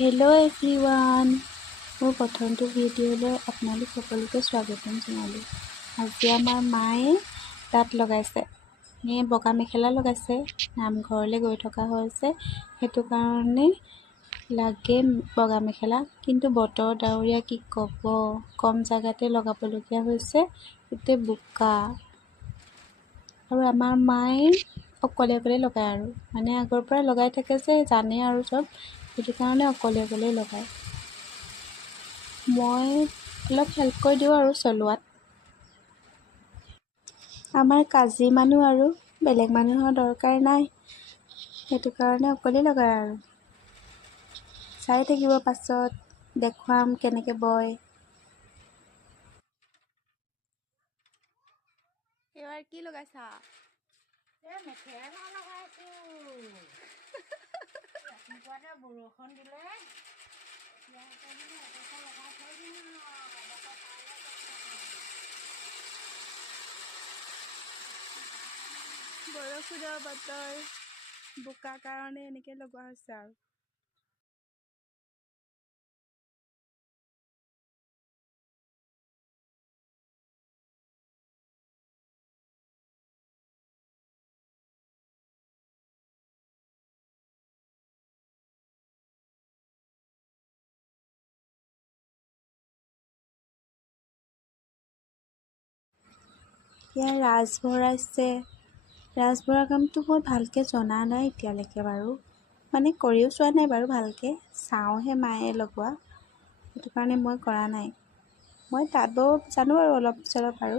Hello' everyone, মোৰ প্ৰথমটো ভিডিঅ'লৈ আপোনালোক সকলোকে স্বাগতম জনালোঁ। আজি আমাৰ মায়ে তাঁত লগাইছে, বগা মেখেলা লগাইছে। নামঘৰলৈ গৈ থকা হৈছে, সেইটো কাৰণে লাগে বগা মেখেলা। কিন্তু বতৰ ডাৱৰীয়া, কি ক'ব, কম জেগাতে লগাবলগীয়া হৈছে, গোটেই বোকা। আৰু আমাৰ মায়ে অকলে লগায় আৰু আগৰ পৰা লগাই থাকে যে, জানে আৰু চব, সেইটো কাৰণে অকলে লগায়। মই অলপ হেল্প কৰি দিওঁ আৰু চলোৱাত। আমাৰ কাজি মানুহ আৰু বেলেগ মানুহৰ দৰকাৰ নাই, সেইটো কাৰণে অকলে লগায় আৰু। চাই থাকিব, পাছত দেখুৱাম কেনেকৈ বয়। এইবাৰ কি লগাইছা? মেখেলা লগাইছো। ৰাতিপুৱাতে বৰষুণ দিলে, বৰষুণৰ বতৰ, বোকা কাৰণে এনেকৈ লগোৱা হৈছে আৰু। ইয়াৰ ৰাজ ভৰাইছে। ৰাজ ভৰা কামটো মই ভালকৈ জনা নাই এতিয়ালৈকে বাৰু, কৰিও চোৱা নাই বাৰু ভালকৈ, চাওঁহে মায়ে লগোৱা, সেইটো কাৰণে মই কৰা নাই। মই তাঁত বব জানো আৰু অলপ চলপ আৰু,